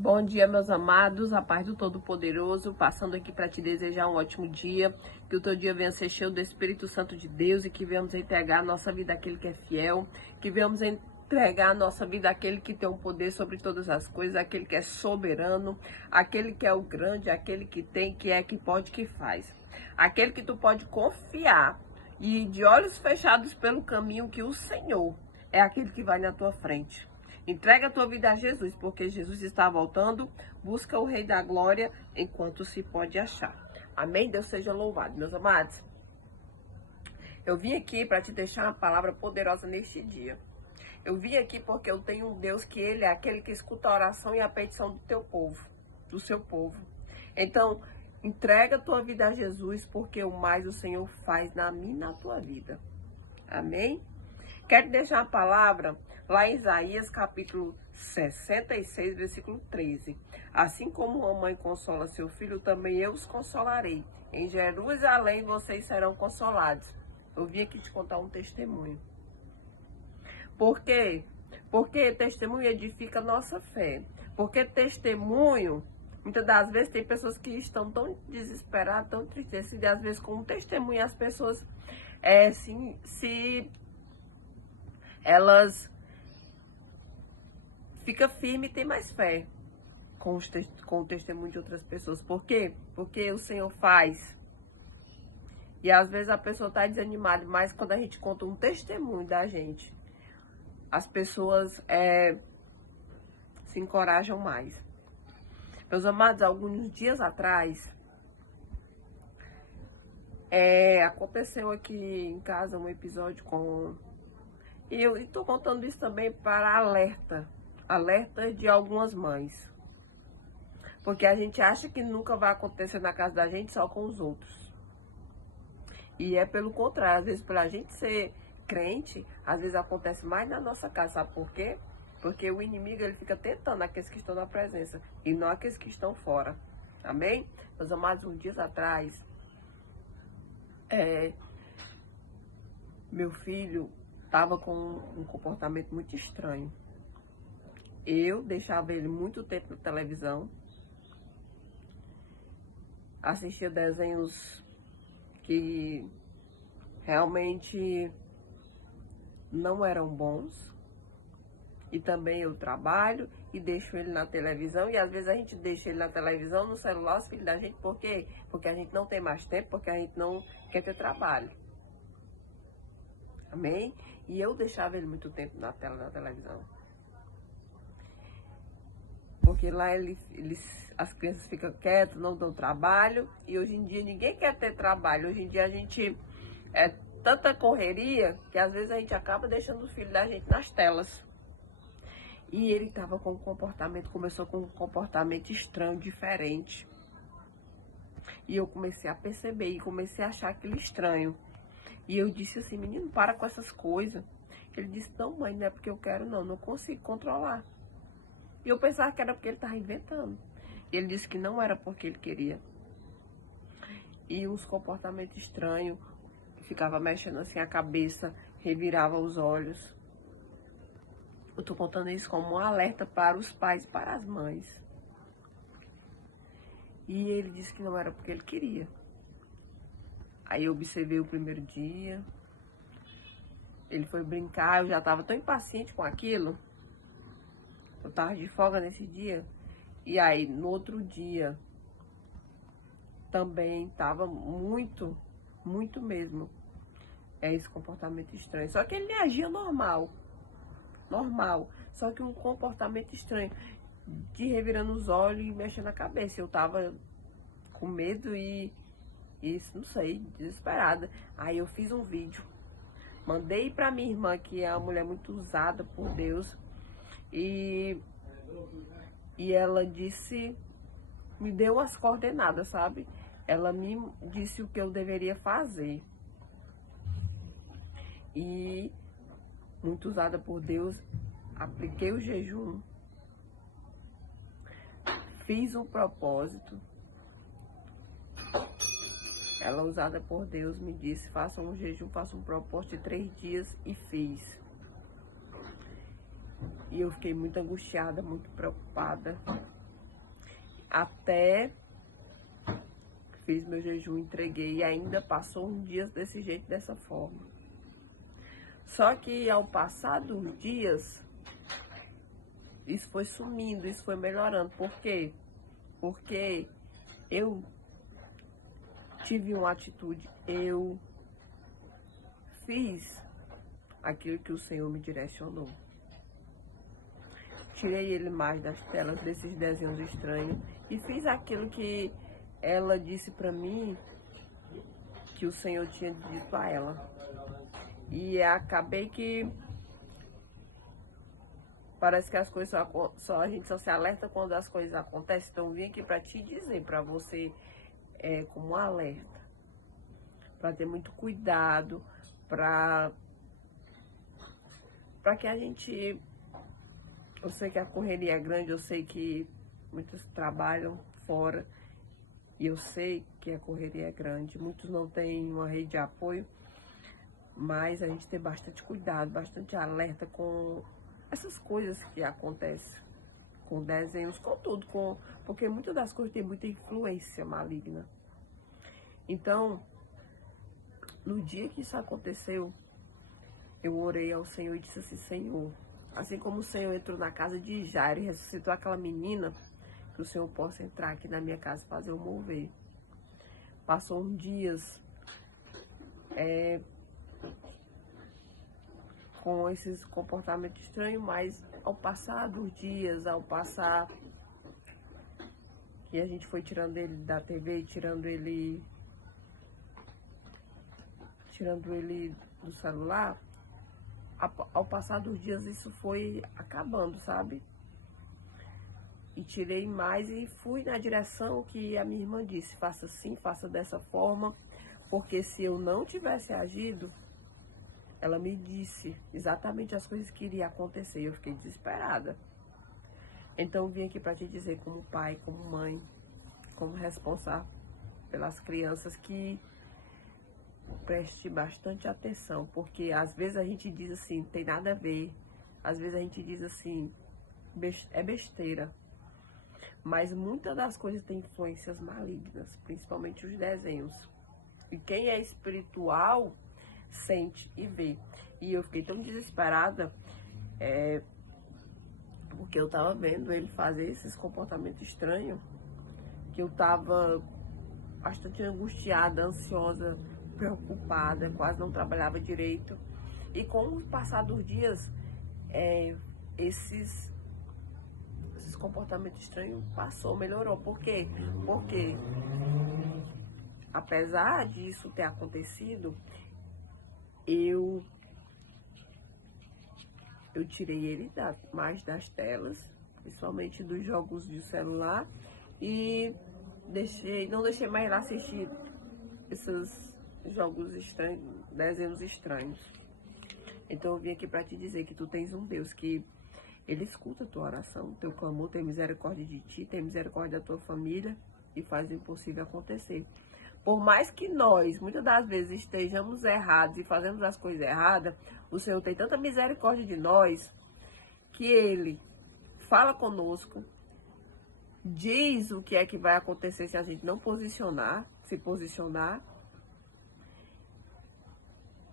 Bom dia, meus amados, a paz do Todo-Poderoso, passando aqui para te desejar um ótimo dia, que o teu dia venha ser cheio do Espírito Santo de Deus e que venhamos entregar a nossa vida àquele que é fiel, que venhamos entregar a nossa vida àquele que tem o poder sobre todas as coisas, aquele que é soberano, aquele que é o grande, aquele que tem, que é, que pode, que faz, aquele que tu pode confiar e de olhos fechados pelo caminho que o Senhor é aquele que vai na tua frente. Entrega a tua vida a Jesus, porque Jesus está voltando. Busca o Rei da Glória enquanto se pode achar. Amém? Deus seja louvado, meus amados. Eu vim aqui para te deixar uma palavra poderosa neste dia. Eu vim aqui porque eu tenho um Deus que Ele é aquele que escuta a oração e a petição do teu povo, do seu povo. Então, entrega a tua vida a Jesus, porque o mais o Senhor faz na minha e na tua vida. Amém? Quero deixar a palavra lá em Isaías capítulo 66, versículo 13. Assim como uma mãe consola seu filho, também eu os consolarei. Em Jerusalém vocês serão consolados. Eu vim aqui te contar um testemunho. Por quê? Porque testemunho edifica a nossa fé. Porque testemunho, muitas das vezes tem pessoas que estão tão desesperadas, tão entristecidas, e às vezes com um testemunho as pessoas elas ficam firmes e têm mais fé com o testemunho de outras pessoas. Por quê? Porque o Senhor faz. E às vezes a pessoa está desanimada, mas quando a gente conta um testemunho da gente, as pessoas se encorajam mais. Meus amados, alguns dias atrás, aconteceu aqui em casa um episódio com... E eu estou contando isso também para alerta de algumas mães. Porque a gente acha que nunca vai acontecer na casa da gente só com os outros. E é pelo contrário, às vezes pra gente ser crente, às vezes acontece mais na nossa casa, sabe por quê? Porque o inimigo ele fica tentando aqueles que estão na presença e não aqueles que estão fora. Amém? Meus amados, uns dias atrás, meu filho estava com um comportamento muito estranho. Eu deixava ele muito tempo na televisão, assistia desenhos que realmente não eram bons. E também eu trabalho e deixo ele na televisão. E às vezes a gente deixa ele na televisão, no celular, os filhos da gente. Por quê? Porque a gente não tem mais tempo, porque a gente não quer ter trabalho. Amém? E eu deixava ele muito tempo na televisão. Porque lá as crianças ficam quietas, não dão trabalho. E hoje em dia ninguém quer ter trabalho. Hoje em dia a gente tanta correria que às vezes a gente acaba deixando o filho da gente nas telas. E ele estava com um comportamento, começou com um comportamento estranho, diferente. E eu comecei a perceber e comecei a achar aquilo estranho. E eu disse assim, menino, para com essas coisas. Ele disse, não mãe, não é porque eu quero não consigo controlar. E eu pensava que era porque ele estava inventando. E ele disse que não era porque ele queria. E uns comportamentos estranhos, ficava mexendo assim a cabeça, revirava os olhos. Eu tô contando isso como um alerta para os pais, para as mães. E ele disse que não era porque ele queria. Aí eu observei o primeiro dia. Ele foi brincar, eu já estava tão impaciente com aquilo. Eu tava de folga nesse dia. E aí, no outro dia, também tava muito mesmo. Esse comportamento estranho. Só que ele agia normal. Só que um comportamento estranho, de revirando os olhos e mexendo a cabeça. Eu tava com medo e não sei, desesperada. Aí eu fiz um vídeo, mandei pra minha irmã, que é uma mulher muito usada por Deus, e ela disse, me deu as coordenadas, sabe? Ela me disse o que eu deveria fazer. E muito usada por Deus, apliquei o jejum, fiz um propósito. Ela, usada por Deus, me disse, faça um jejum, faça um propósito de 3 dias, e fiz. E eu fiquei muito angustiada, muito preocupada. Até fiz meu jejum, entreguei e ainda passou uns dias desse jeito, dessa forma. Só que ao passar dos dias, isso foi sumindo, isso foi melhorando. Por quê? Porque eu tive uma atitude, eu fiz aquilo que o Senhor me direcionou. Tirei ele mais das telas desses desenhos estranhos e fiz aquilo que ela disse pra mim que o Senhor tinha dito a ela. E acabei que parece que as coisas a gente só se alerta quando as coisas acontecem. Então eu vim aqui pra te dizer, pra você, como um alerta, pra ter muito cuidado, pra que a gente... Eu sei que a correria é grande, eu sei que muitos trabalham fora e eu sei que a correria é grande. Muitos não têm uma rede de apoio, mas a gente tem bastante cuidado, bastante alerta com essas coisas que acontecem, com desenhos, com tudo, porque muitas das coisas têm muita influência maligna. Então, no dia que isso aconteceu, eu orei ao Senhor e disse assim: Senhor, assim como o Senhor entrou na casa de Jairo e ressuscitou aquela menina, que o Senhor possa entrar aqui na minha casa e fazer eu mover. Passou uns dias com esses comportamentos estranhos, mas ao passar dos dias, ao passar que a gente foi tirando ele da TV, tirando ele do celular, ao passar dos dias isso foi acabando, sabe? E tirei mais e fui na direção que a minha irmã disse: faça assim, faça dessa forma, porque se eu não tivesse agido, ela me disse exatamente as coisas que iriam acontecer e eu fiquei desesperada. Então eu vim aqui para te dizer, como pai, como mãe, como responsável pelas crianças, que preste bastante atenção, porque às vezes a gente diz assim, tem nada a ver, às vezes a gente diz assim, é besteira, mas muitas das coisas têm influências malignas, principalmente os desenhos. E quem é espiritual sente e vê. E eu fiquei tão desesperada, porque eu tava vendo ele fazer esses comportamentos estranhos, que eu tava bastante angustiada, ansiosa, preocupada, quase não trabalhava direito. E com o passar dos dias, esses comportamentos estranhos melhorou. Por quê? Porque apesar disso ter acontecido, eu tirei ele mais das telas, principalmente dos jogos de celular, e não deixei mais ele assistir esses jogos estranhos, desenhos estranhos. Então eu vim aqui para te dizer que tu tens um Deus que ele escuta a tua oração, teu clamor, tem misericórdia de ti, tem misericórdia da tua família e faz o impossível acontecer. Por mais que nós, muitas das vezes, estejamos errados e fazemos as coisas erradas, o Senhor tem tanta misericórdia de nós que Ele fala conosco, diz o que é que vai acontecer se a gente não se posicionar,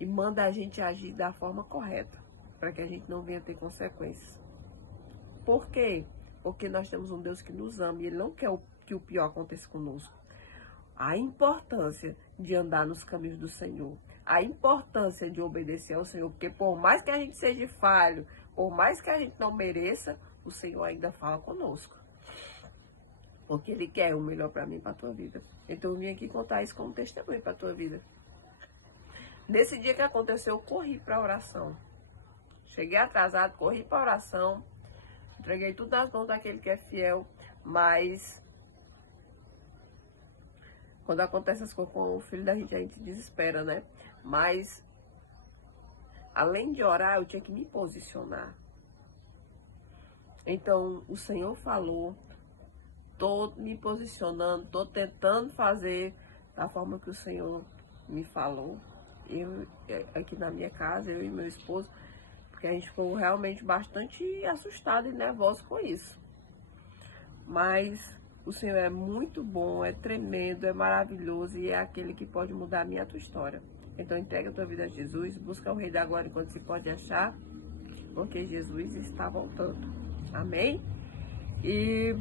e manda a gente agir da forma correta, para que a gente não venha ter consequências. Por quê? Porque nós temos um Deus que nos ama e Ele não quer que o pior aconteça conosco. A importância de andar nos caminhos do Senhor, a importância de obedecer ao Senhor, porque por mais que a gente seja falho, por mais que a gente não mereça, o Senhor ainda fala conosco. Porque Ele quer o melhor para mim e para a tua vida. Então eu vim aqui contar isso como testemunho para a tua vida. Nesse dia que aconteceu, eu corri para a oração. Cheguei atrasado, corri para a oração, entreguei tudo nas mãos daquele que é fiel, mas quando acontece as coisas com o filho da gente, a gente desespera, né? Mas, além de orar, eu tinha que me posicionar. Então, o Senhor falou, tô me posicionando, tô tentando fazer da forma que o Senhor me falou. Eu, aqui na minha casa, eu e meu esposo, porque a gente ficou realmente bastante assustado e nervoso com isso. Mas O Senhor é muito bom, é tremendo, é maravilhoso e é aquele que pode mudar a minha e a tua história. Então entrega a tua vida a Jesus, busca o Rei da Glória enquanto se pode achar, porque Jesus está voltando. Amém? E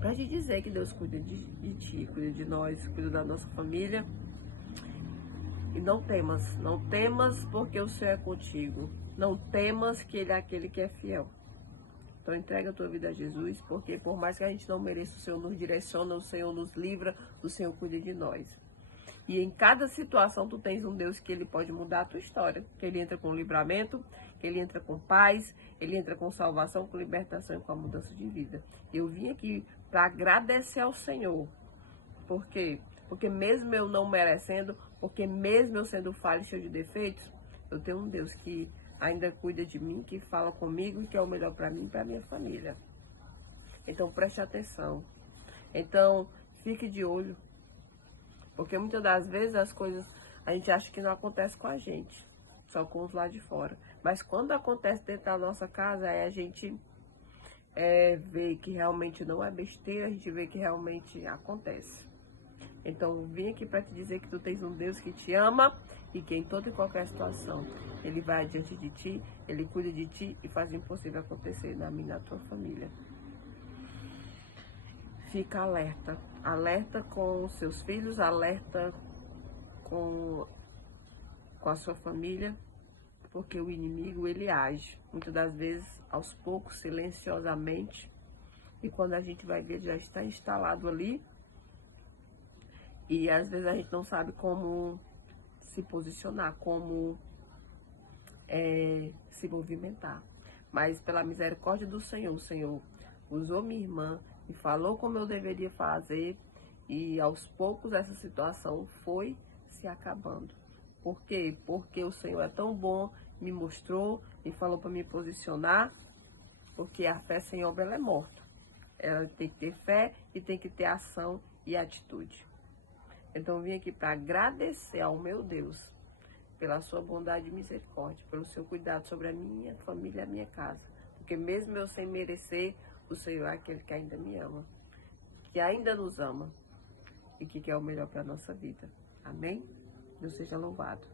para te dizer que Deus cuida de ti, cuida de nós, cuida da nossa família. E não temas porque o Senhor é contigo. Não temas que Ele é aquele que é fiel. Então entrega a tua vida a Jesus, porque por mais que a gente não mereça, o Senhor nos direciona, o Senhor nos livra, o Senhor cuida de nós. E em cada situação tu tens um Deus que Ele pode mudar a tua história. Que Ele entra com livramento, que Ele entra com paz, Ele entra com salvação, com libertação e com a mudança de vida. Eu vim aqui para agradecer ao Senhor. Por quê? Porque mesmo eu não merecendo, porque mesmo eu sendo falho e cheio de defeitos, eu tenho um Deus que ainda cuida de mim, que fala comigo e que é o melhor para mim e para minha família. Então preste atenção. Então fique de olho. Porque muitas das vezes as coisas a gente acha que não acontece com a gente, só com os lá de fora. Mas quando acontece dentro da nossa casa, aí a gente vê que realmente não é besteira, a gente vê que realmente acontece. Então, vim aqui para te dizer que tu tens um Deus que te ama e que em toda e qualquer situação, Ele vai adiante de ti, Ele cuida de ti e faz o impossível acontecer na minha e na tua família. Fica alerta. Alerta com os seus filhos, alerta com a sua família, porque o inimigo, ele age. Muitas das vezes, aos poucos, silenciosamente, e quando a gente vai ver, ele já está instalado ali. E às vezes a gente não sabe como se posicionar, como se movimentar. Mas pela misericórdia do Senhor, o Senhor usou minha irmã e falou como eu deveria fazer. E aos poucos essa situação foi se acabando. Por quê? Porque o Senhor é tão bom, me mostrou e falou para me posicionar. Porque a fé sem obra ela é morta. Ela tem que ter fé e tem que ter ação e atitude. Então eu vim aqui para agradecer ao meu Deus pela sua bondade e misericórdia, pelo seu cuidado sobre a minha família e a minha casa. Porque mesmo eu sem merecer, o Senhor é aquele que ainda me ama, que ainda nos ama e que quer o melhor para a nossa vida. Amém? Deus seja louvado.